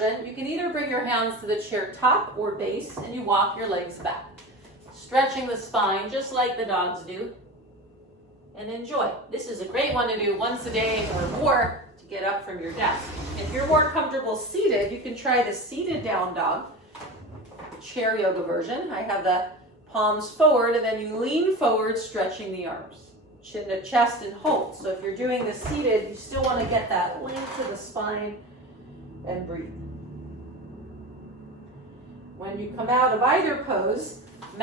You can either bring your hands to the chair top or base and you walk your legs back, stretching the spine just like the dogs do, and enjoy. This is a great one to do once a day or more to get up from your desk. If you're more comfortable seated, you can try the seated down dog, chair yoga version. I have the palms forward and then you lean forward, stretching the arms, chin to chest, and hold. So if you're doing the seated, you still want to get that length to the spine and breathe. When you come out of either pose,